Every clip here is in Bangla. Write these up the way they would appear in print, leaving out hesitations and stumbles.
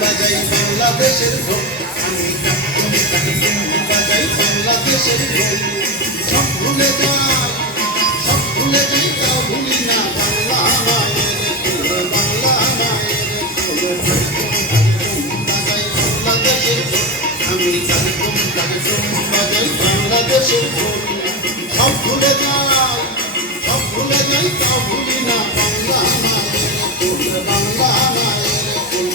বাজাই বাংলাদেশের ঢোল, আমি বাজাই বাংলাদেশের ঢোল। সব ভুলে যাই, সব ভুলে যাই, তাও ভুলি না বাংলা মায়ের ঢোল, বাংলা মায়ের ঢোল। বাজাই বাংলাদেশের ঢোল, আমি বাজাই বাংলাদেশের ঢোল। সব ভুলে যাই, সব ভুলে যাই, তাও ভুলি না বাংলা মায়ের ঢোল, বাংলা মায়ের ঢোল।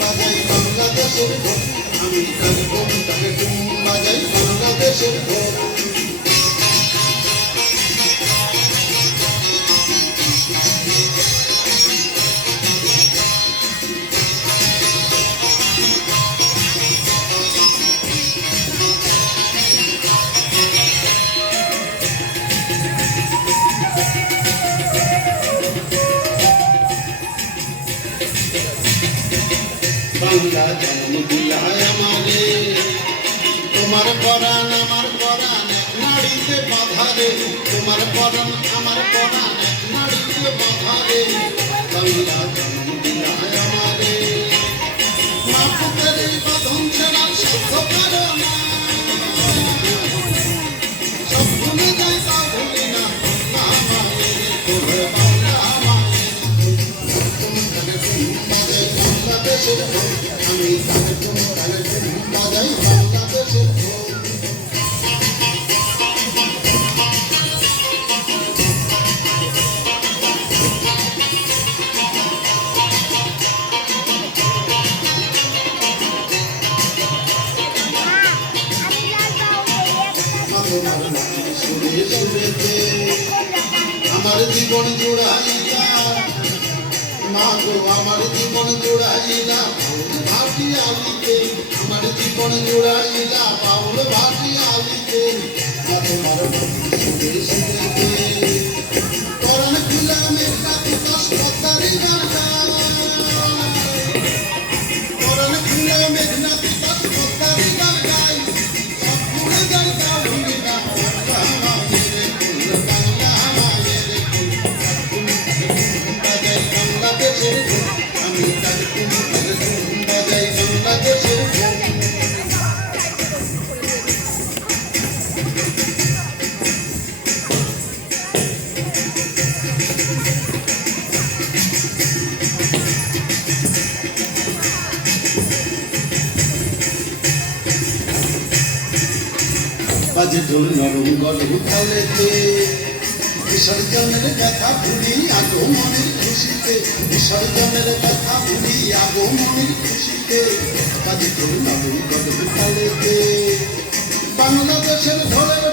বাজাই বাংলাদেশের ঢোল, আমি বাজাই বাংলাদেশের ঢোল। বাংলা জন্ম দিলায় আমারে, তোমার পরাণ আমার পরাণ এক নাড়িতে বাঁধা রে, তোমার পরাণ আমার পরাণ এক নাড়িতে বাঁধা রে। বাংলা জন্ম দিলায় আমারে, মা পুতের এই বাঁধন ছাড়া সাধ্য পারো না। সব ভুলে যাই, তা ভুলি না বাংলা মায়ের ঢোল, বাংলা মায়ের ঢোল। বাংলাদেশের ঢোল, আমি বাজাই বাংলাদেশের ঢোল। সুরে সুরেতে আমার জীবন জোড়াইয়া, মা গো আমার জীবন জোড়াইলা বাউল ভাটি আলিতে, আমার জীবন জোড়াইলা বাউল ভাটি আলিতে। তোমার সুরে সুরেতে পরাণ খুলা মেঘনা তুতাস পদ্মারি গানা, পরাণ খুলা মেঘনা তুতাস পদ্মারি গান গাই। সব ভুলে যাই, তা ভুলি না বাংলা মায়ের ঢোল, বাংলা মায়ের ঢোল। বাজাই বাংলাদেশের ঢোল, আমি বাজাই বাংলাদেশের ঢোল। বাজে ঢোল নরম গরম তালেতে, বিসর্জনের ব্যথা ভুলি আগমনের খুশিতে, বিসর্জনের ব্যথা ভুলি আগমনের খুশিতে। বাজে ঢোল নরম গরম তালেতে, বাংলাদেশের ঢোলের